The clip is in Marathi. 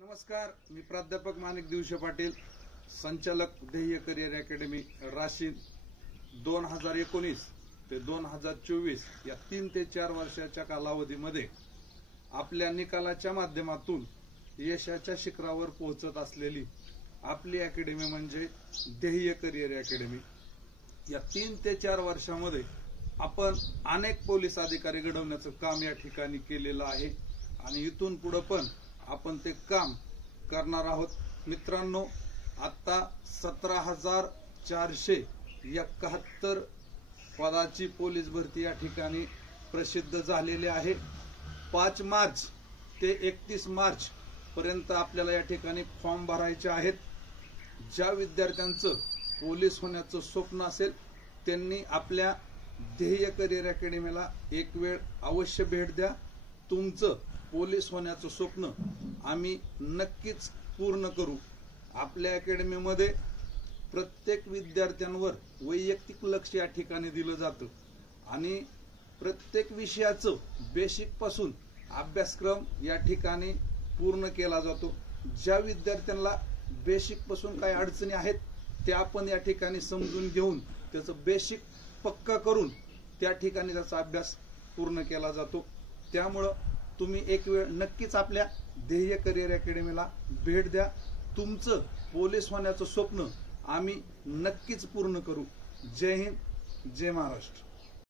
नमस्कार, मी प्राध्यापक माणिक दिवशे पाटील, संचालक ध्येय करिअर अकॅडमी राशीन. 2019 ते 2024 या 3 ते 4 वर्षाच्या कालावधीमध्ये आपल्या निकालाच्या माध्यमातून यशाच्या शिखरावर पोहोचत असलेली आपली अकॅडमी म्हणजे ध्येय करिअर अकॅडमी. या 3 ते 4 वर्षामध्ये आपण अनेक पोलीस अधिकारी घडवण्याचं काम या ठिकाणी केलेलं आहे आणि इथून पुढे पण आपण ते काम करणार आहोत. मित्रांनो, आता 17,471 पदाची पोलीस भरती या ठिकाणी प्रसिद्ध झालेली आहे. 5 मार्च ते 31 मार्च पर्यंत आपल्याला या ठिकाणी फॉर्म भरायचे आहेत. ज्या विद्यार्थ्यांचं पोलीस होण्याचं स्वप्न असेल त्यांनी आपल्या ध्येय करिअर अकॅडमीला एक वेळ अवश्य भेट द्या. तुमचं पोलीस होण्याचं स्वप्न आम्ही नक्कीच पूर्ण करू. आपल्या अकॅडमीमध्ये प्रत्येक विद्यार्थ्यांवर वैयक्तिक लक्ष या ठिकाणी दिलं जातं आणि प्रत्येक विषयाचं बेसिक पासून अभ्यासक्रम या ठिकाणी पूर्ण केला जातो. ज्या विद्यार्थ्यांना बेसिक पासून काही अडचणी आहेत त्या आपण या ठिकाणी समजून घेऊन त्याचं बेसिक पक्का करून त्या ठिकाणी त्याचा अभ्यास पूर्ण केला जातो. त्यामुळं तुम्ही एक वेळ नक्कीच आपल्या ध्येय करिअर अकॅडमीला भेट द्या. तुमचं पोलीस होण्याचं स्वप्न आम्ही नक्कीच पूर्ण करू. जय हिंद, जय महाराष्ट्र.